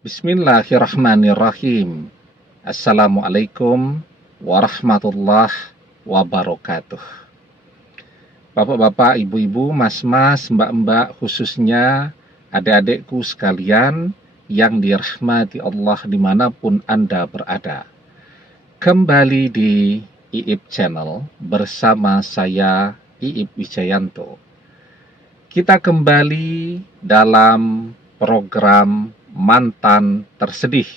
Bismillahirrahmanirrahim. Assalamualaikum warahmatullahi wabarakatuh. Bapak-bapak, ibu-ibu, mas-mas, mbak-mbak, khususnya adik-adikku sekalian yang dirahmati Allah dimanapun Anda berada. Kembali di IIP Channel bersama saya IIP Wijayanto. Kita kembali dalam program Mantan Tersedih.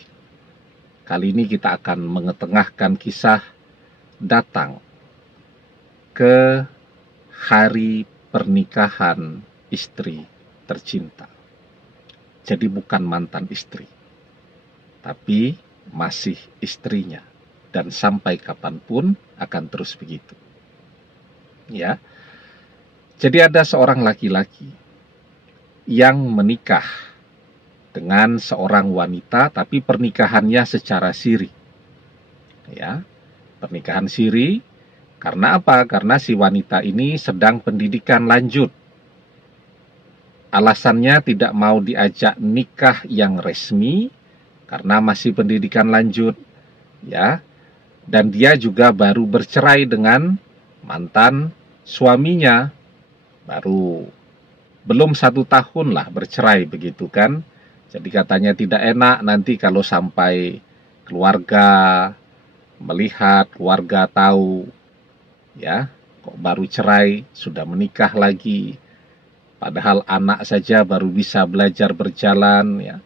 Kali ini kita akan mengetengahkan kisah datang ke hari pernikahan istri tercinta. Jadi bukan mantan istri, tapi masih istrinya, dan sampai kapanpun akan terus begitu. Ya. Jadi ada seorang laki-laki yang menikah dengan seorang wanita, tapi pernikahannya secara siri. Ya, pernikahan siri karena apa? Karena si wanita ini sedang pendidikan lanjut. Alasannya tidak mau diajak nikah yang resmi karena masih pendidikan lanjut, ya. Dan dia juga baru bercerai dengan mantan suaminya, baru belum 1 tahun lah bercerai begitu kan. Jadi katanya tidak enak nanti kalau sampai keluarga melihat, keluarga tahu, ya, kok baru cerai, sudah menikah lagi. Padahal anak saja baru bisa belajar berjalan, ya.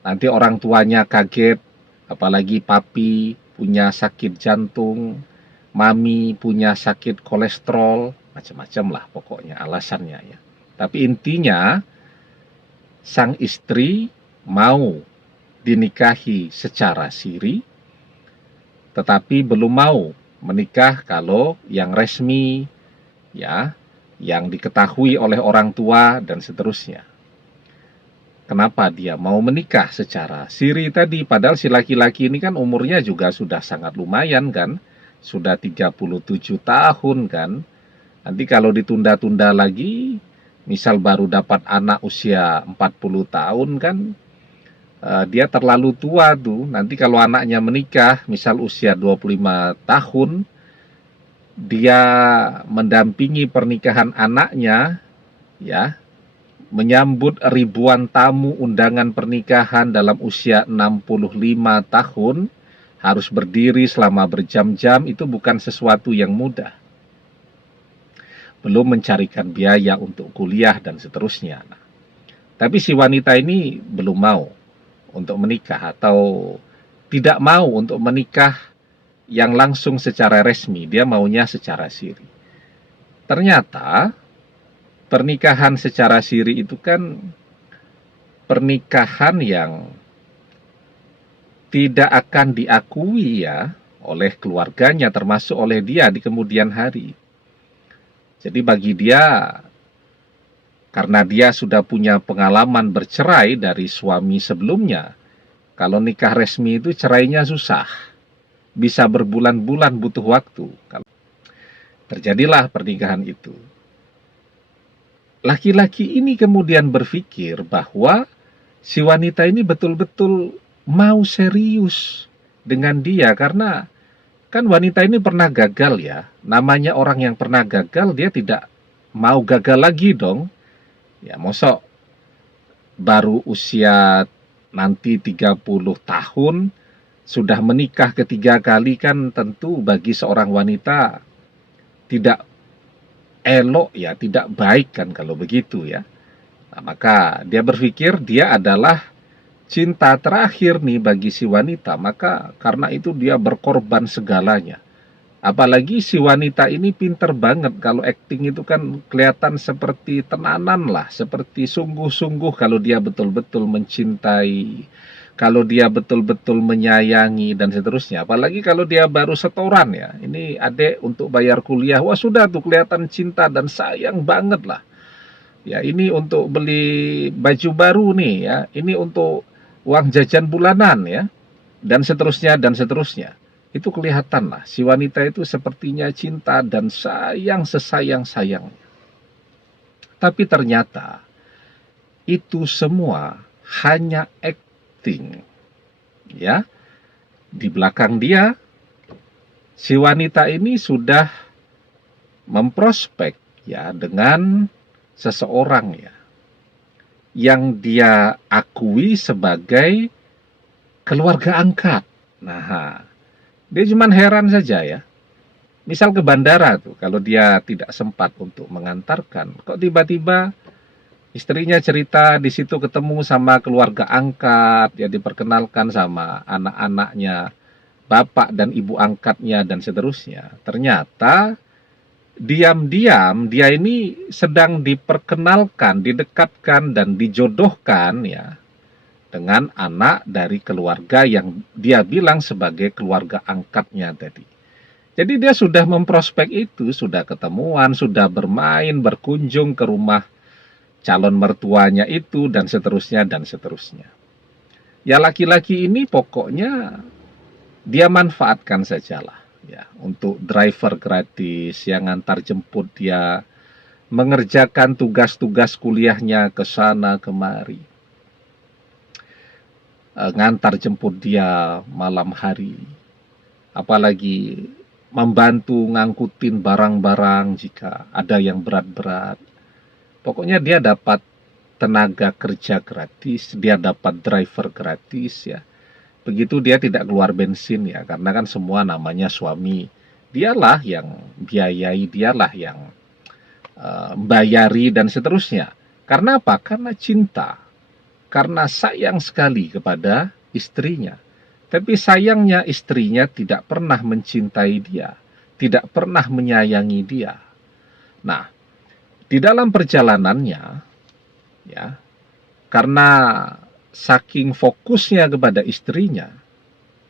Nanti orang tuanya kaget, apalagi papi punya sakit jantung, mami punya sakit kolesterol, macam-macam lah pokoknya alasannya, ya. Tapi intinya sang istri mau dinikahi secara siri, tetapi belum mau menikah kalau yang resmi, ya, yang diketahui oleh orang tua dan seterusnya. Kenapa dia mau menikah secara siri tadi? Padahal si laki-laki ini kan umurnya juga sudah sangat lumayan kan, sudah 37 tahun kan. Nanti kalau ditunda-tunda lagi, misal baru dapat anak usia 40 tahun kan, dia terlalu tua tuh. Nanti kalau anaknya menikah, misal usia 25 tahun, dia mendampingi pernikahan anaknya, ya, menyambut ribuan tamu undangan pernikahan dalam usia 65 tahun, harus berdiri selama berjam-jam, itu bukan sesuatu yang mudah. Belum mencarikan biaya untuk kuliah dan seterusnya. Nah, tapi si wanita ini belum mau untuk menikah, atau tidak mau untuk menikah yang langsung secara resmi. Dia maunya secara siri. Ternyata pernikahan secara siri itu kan pernikahan yang tidak akan diakui, ya, oleh keluarganya, termasuk oleh dia di kemudian hari. Jadi bagi dia, karena dia sudah punya pengalaman bercerai dari suami sebelumnya, kalau nikah resmi itu cerainya susah. Bisa berbulan-bulan butuh waktu. Terjadilah pernikahan itu. Laki-laki ini kemudian berpikir bahwa si wanita ini betul-betul mau serius dengan dia, karena kan wanita ini pernah gagal, ya. Namanya orang yang pernah gagal, dia tidak mau gagal lagi dong. Ya, mosok baru usia nanti 30 tahun sudah menikah ketiga kali, kan tentu bagi seorang wanita tidak elok, ya, tidak baik kan kalau begitu, ya. Nah, maka dia berpikir dia adalah cinta terakhir nih bagi si wanita, maka karena itu dia berkorban segalanya. Apalagi si wanita ini pinter banget, kalau acting itu kan kelihatan seperti tenanan lah, seperti sungguh-sungguh kalau dia betul-betul mencintai, kalau dia betul-betul menyayangi dan seterusnya. Apalagi kalau dia baru setoran, ya, ini adek untuk bayar kuliah, wah sudah tuh kelihatan cinta dan sayang banget lah. Ya, ini untuk beli baju baru nih, ya, ini untuk uang jajan bulanan, ya, dan seterusnya dan seterusnya. Itu kelihatan lah, si wanita itu sepertinya cinta dan sayang sesayang-sayangnya. Tapi ternyata itu semua hanya setting. Ya, di belakang dia si wanita ini sudah memprospek ya dengan seseorang ya yang dia akui sebagai keluarga angkat. Nah, dia cuman heran saja ya. Misal ke bandara tuh, kalau dia tidak sempat untuk mengantarkan, kok tiba-tiba istrinya cerita di situ ketemu sama keluarga angkat, ya diperkenalkan sama anak-anaknya, bapak dan ibu angkatnya dan seterusnya. Ternyata diam-diam dia ini sedang diperkenalkan, didekatkan dan dijodohkan ya dengan anak dari keluarga yang dia bilang sebagai keluarga angkatnya tadi. Jadi dia sudah memprospek itu, sudah ketemuan, sudah bermain, berkunjung ke rumah calon mertuanya itu, dan seterusnya, dan seterusnya. Ya laki-laki ini pokoknya dia manfaatkan sajalah ya untuk driver gratis yang ngantar jemput dia, mengerjakan tugas-tugas kuliahnya ke sana kemari, ngantar jemput dia malam hari, apalagi membantu ngangkutin barang-barang jika ada yang berat-berat. Pokoknya dia dapat tenaga kerja gratis, dia dapat driver gratis ya. Begitu dia tidak keluar bensin ya, karena kan semua namanya suami. Dialah yang biayai, dialah yang bayari dan seterusnya. Karena apa? Karena cinta. Karena sayang sekali kepada istrinya. Tapi sayangnya istrinya tidak pernah mencintai dia, tidak pernah menyayangi dia. Nah, di dalam perjalanannya, ya, karena saking fokusnya kepada istrinya,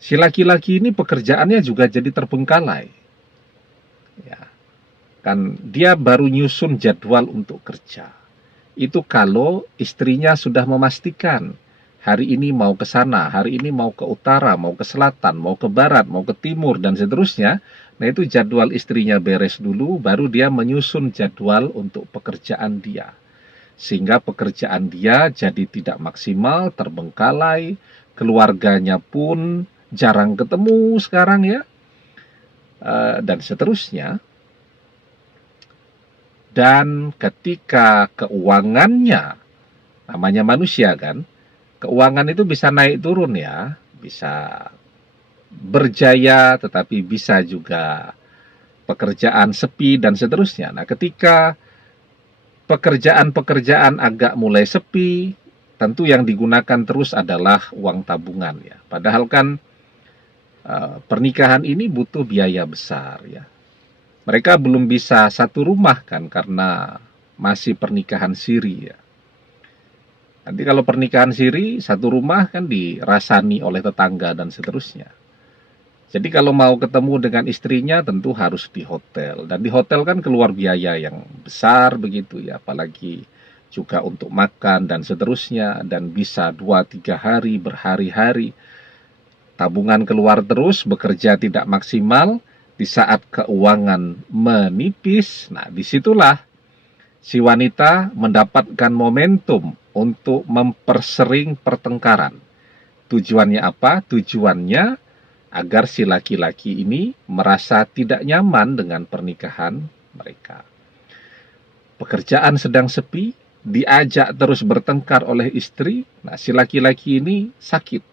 si laki-laki ini pekerjaannya juga jadi terbengkalai. Ya, kan dia baru nyusun jadwal untuk kerja. Itu kalau istrinya sudah memastikan hari ini mau ke sana, hari ini mau ke utara, mau ke selatan, mau ke barat, mau ke timur, dan seterusnya. Nah itu jadwal istrinya beres dulu, baru dia menyusun jadwal untuk pekerjaan dia. Sehingga pekerjaan dia jadi tidak maksimal, terbengkalai, keluarganya pun jarang ketemu sekarang ya, dan seterusnya. Dan ketika keuangannya, namanya manusia kan, keuangan itu bisa naik turun ya, bisa berjaya tetapi bisa juga pekerjaan sepi dan seterusnya. Nah, ketika pekerjaan-pekerjaan agak mulai sepi, tentu yang digunakan terus adalah uang tabungan ya. Padahal kan pernikahan ini butuh biaya besar ya. Mereka belum bisa satu rumah kan karena masih pernikahan siri ya. Nanti kalau pernikahan siri, satu rumah kan dirasani oleh tetangga dan seterusnya. Jadi kalau mau ketemu dengan istrinya tentu harus di hotel. Dan di hotel kan keluar biaya yang besar begitu ya. Apalagi juga untuk makan dan seterusnya. Dan bisa 2-3 hari, berhari-hari. Tabungan keluar terus, bekerja tidak maksimal. Di saat keuangan menipis, nah disitulah si wanita mendapatkan momentum untuk mempersering pertengkaran. Tujuannya apa? Tujuannya agar si laki-laki ini merasa tidak nyaman dengan pernikahan mereka. Pekerjaan sedang sepi, diajak terus bertengkar oleh istri, nah si laki-laki ini sakit.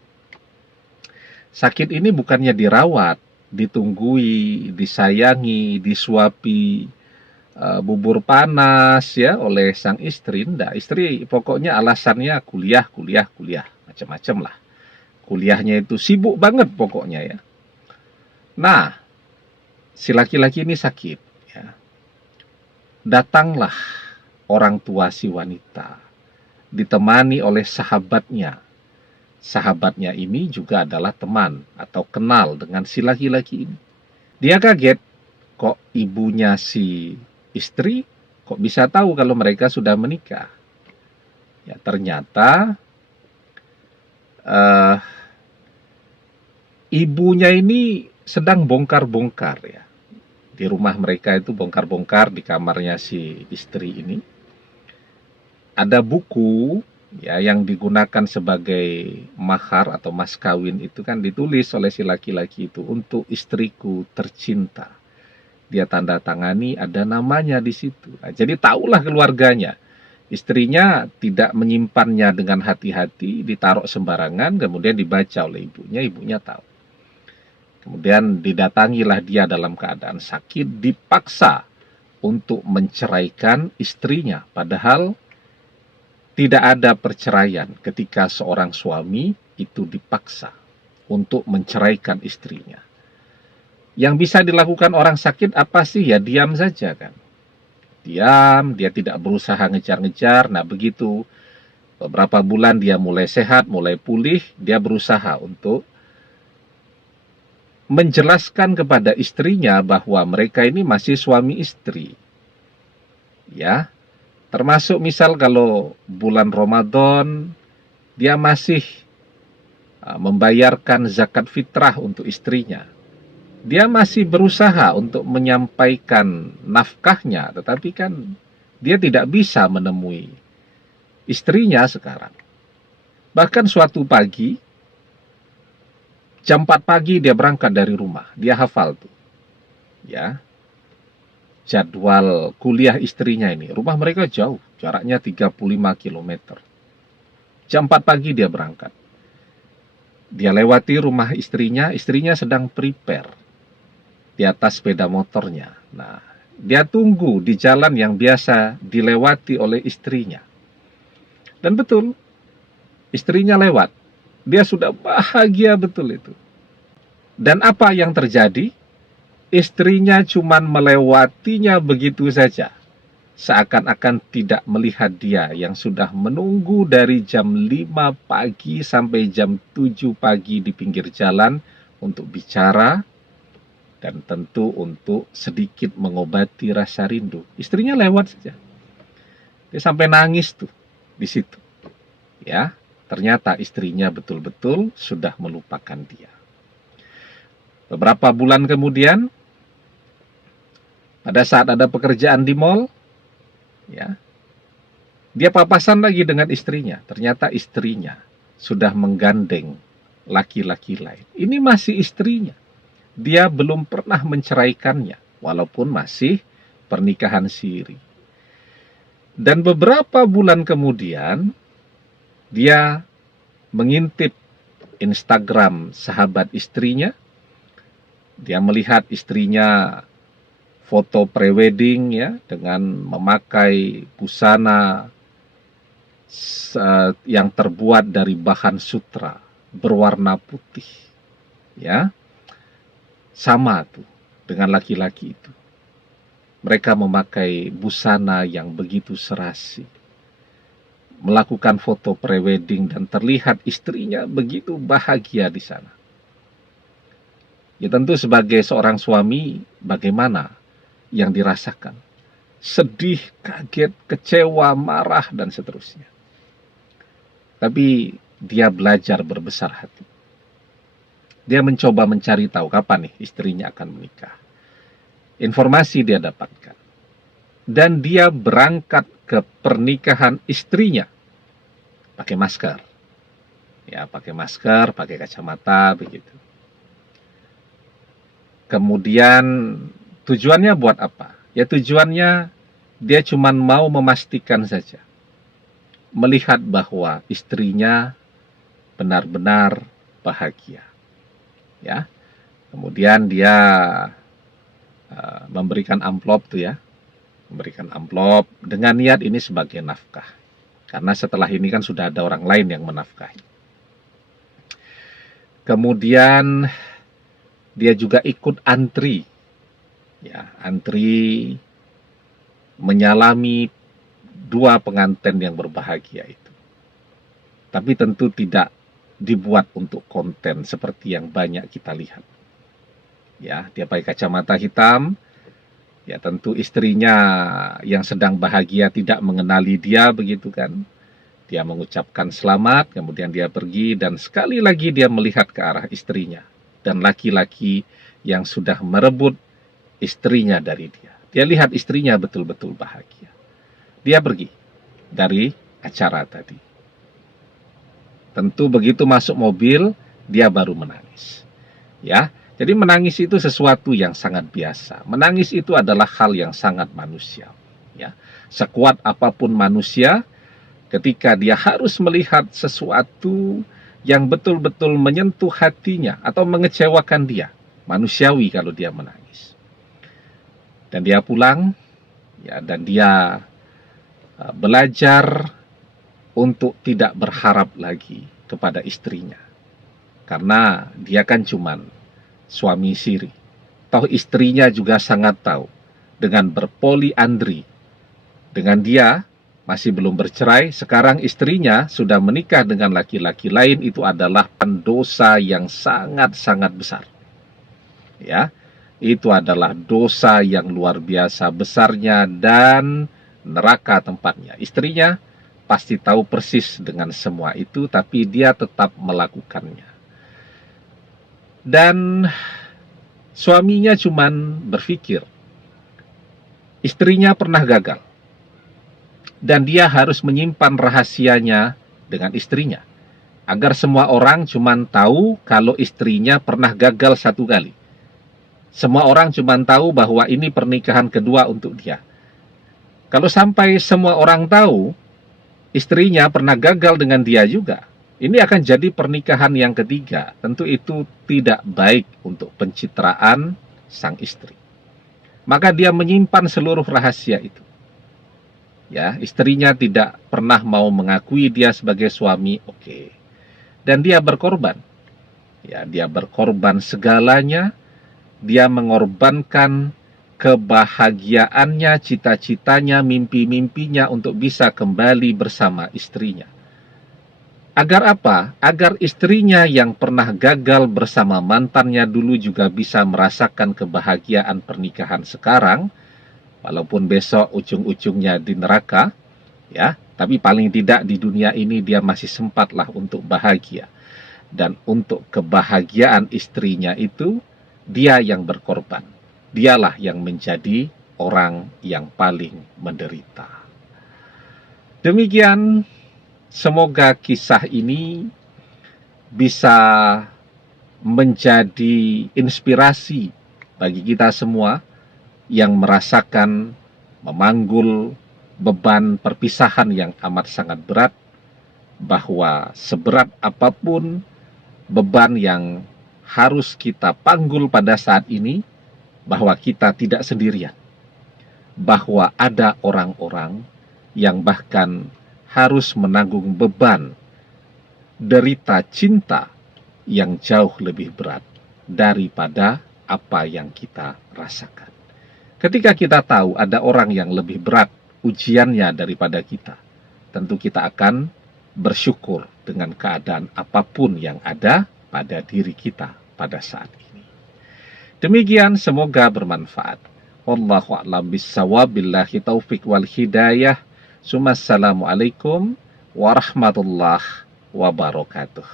Sakit ini bukannya dirawat, ditunggui, disayangi, disuapi, bubur panas ya oleh sang istri. Nggak, istri pokoknya alasannya kuliah, macam-macam lah. Kuliahnya itu sibuk banget pokoknya ya. Nah, si laki-laki ini sakit ya. Datanglah orang tua si wanita, ditemani oleh sahabatnya. Sahabatnya ini juga adalah teman atau kenal dengan si laki-laki ini. Dia kaget, kok ibunya si istri kok bisa tahu kalau mereka sudah menikah. Ya ternyata ibunya ini sedang bongkar-bongkar ya. Di rumah mereka itu bongkar-bongkar di kamarnya si istri ini. Ada buku ya, yang digunakan sebagai mahar atau mas kawin itu kan ditulis oleh si laki-laki itu, untuk istriku tercinta. Dia tanda tangani, ada namanya di situ. Nah, jadi tahulah keluarganya. Istrinya tidak menyimpannya dengan hati-hati, ditaruh sembarangan, kemudian dibaca oleh ibunya, ibunya tahu. Kemudian didatangilah dia dalam keadaan sakit, dipaksa untuk menceraikan istrinya. Padahal tidak ada perceraian ketika seorang suami itu dipaksa untuk menceraikan istrinya. Yang bisa dilakukan orang sakit apa sih? Ya diam saja kan. Diam, dia tidak berusaha ngejar-ngejar. Nah begitu beberapa bulan dia mulai sehat, mulai pulih, dia berusaha untuk menjelaskan kepada istrinya bahwa mereka ini masih suami istri. Ya, termasuk misal kalau bulan Ramadan, dia masih membayarkan zakat fitrah untuk istrinya. Dia masih berusaha untuk menyampaikan nafkahnya, tetapi kan dia tidak bisa menemui istrinya sekarang. Bahkan suatu pagi, jam 4 pagi dia berangkat dari rumah. Dia hafal tuh, ya, jadwal kuliah istrinya ini. Rumah mereka jauh, jaraknya 35 km. Jam 4 pagi dia berangkat. Dia lewati rumah istrinya sedang prepare di atas sepeda motornya. Nah, dia tunggu di jalan yang biasa dilewati oleh istrinya. Dan betul, istrinya lewat. Dia sudah bahagia betul itu. Dan apa yang terjadi? Istrinya cuma melewatinya begitu saja. Seakan-akan tidak melihat dia yang sudah menunggu dari jam 5 pagi sampai jam 7 pagi di pinggir jalan untuk bicara, dan tentu untuk sedikit mengobati rasa rindu. Istrinya lewat saja. Dia sampai nangis tuh di situ. Ya, ternyata istrinya betul-betul sudah melupakan dia. Beberapa bulan kemudian, pada saat ada pekerjaan di mall, ya, dia papasan lagi dengan istrinya. Ternyata istrinya sudah menggandeng laki-laki lain. Ini masih istrinya. Dia belum pernah menceraikannya, walaupun masih pernikahan siri. Dan beberapa bulan kemudian, dia mengintip Instagram sahabat istrinya. Dia melihat istrinya foto prewedding, ya, dengan memakai busana yang terbuat dari bahan sutra berwarna putih, ya. Sama tuh dengan laki-laki itu. Mereka memakai busana yang begitu serasi, melakukan foto prewedding, dan terlihat istrinya begitu bahagia di sana. Ya tentu sebagai seorang suami, bagaimana yang dirasakan? Sedih, kaget, kecewa, marah, dan seterusnya. Tapi dia belajar berbesar hati. Dia mencoba mencari tahu kapan nih istrinya akan menikah. Informasi dia dapatkan. Dan dia berangkat ke pernikahan istrinya pakai masker. Ya, pakai masker, pakai kacamata, begitu. Kemudian tujuannya buat apa? Ya tujuannya dia cuma mau memastikan saja. Melihat bahwa istrinya benar-benar bahagia. Ya, kemudian dia memberikan amplop tuh, ya, memberikan amplop dengan niat ini sebagai nafkah, karena setelah ini kan sudah ada orang lain yang menafkahi. Kemudian dia juga ikut antri, ya, antri menyalami dua pengantin yang berbahagia itu. Tapi tentu tidak dibuat untuk konten seperti yang banyak kita lihat. Ya, dia pakai kacamata hitam. Ya, tentu istrinya yang sedang bahagia tidak mengenali dia, begitu kan. Dia mengucapkan selamat, kemudian dia pergi, dan sekali lagi dia melihat ke arah istrinya dan laki-laki yang sudah merebut istrinya dari dia. Dia lihat istrinya betul-betul bahagia. Dia pergi dari acara tadi. Tentu begitu masuk mobil, dia baru menangis. Ya, jadi menangis itu sesuatu yang sangat biasa. Menangis itu adalah hal yang sangat manusiawi. Ya, sekuat apapun manusia, ketika dia harus melihat sesuatu yang betul-betul menyentuh hatinya atau mengecewakan dia, manusiawi kalau dia menangis. Dan dia pulang, ya, dan dia belajar untuk tidak berharap lagi kepada istrinya. Karena dia kan cuman suami siri. Toh istrinya juga sangat tahu dengan berpoliandri. Dengan dia masih belum bercerai, sekarang istrinya sudah menikah dengan laki-laki lain, itu adalah dosa yang sangat-sangat besar. Ya, itu adalah dosa yang luar biasa besarnya dan neraka tempatnya. Istrinya pasti tahu persis dengan semua itu, tapi dia tetap melakukannya. Dan suaminya cuman berpikir, istrinya pernah gagal. Dan dia harus menyimpan rahasianya dengan istrinya. Agar semua orang cuman tahu kalau istrinya pernah gagal satu kali. Semua orang cuman tahu bahwa ini pernikahan kedua untuk dia. Kalau sampai semua orang tahu, istrinya pernah gagal dengan dia juga, ini akan jadi pernikahan yang ketiga. Tentu itu tidak baik untuk pencitraan sang istri. Maka dia menyimpan seluruh rahasia itu. Ya, istrinya tidak pernah mau mengakui dia sebagai suami, oke. Dan dia berkorban. Ya, dia berkorban segalanya. Dia mengorbankan kebahagiaannya, cita-citanya, mimpi-mimpinya untuk bisa kembali bersama istrinya. Agar apa? Agar istrinya yang pernah gagal bersama mantannya dulu juga bisa merasakan kebahagiaan pernikahan sekarang, walaupun besok ujung-ujungnya di neraka, ya, tapi paling tidak di dunia ini dia masih sempatlah untuk bahagia. Dan untuk kebahagiaan istrinya itu, dia yang berkorban. Dialah yang menjadi orang yang paling menderita. Demikian, semoga kisah ini bisa menjadi inspirasi bagi kita semua yang merasakan memanggul beban perpisahan yang amat sangat berat, bahwa seberat apapun beban yang harus kita panggul pada saat ini, bahwa kita tidak sendirian, bahwa ada orang-orang yang bahkan harus menanggung beban derita cinta yang jauh lebih berat daripada apa yang kita rasakan. Ketika kita tahu ada orang yang lebih berat ujiannya daripada kita, tentu kita akan bersyukur dengan keadaan apapun yang ada pada diri kita pada saat ini. Demikian, semoga bermanfaat. Wallahu a'lam bishawab, billahi taufik wal hidayah. Assalamualaikum warahmatullahi wabarakatuh.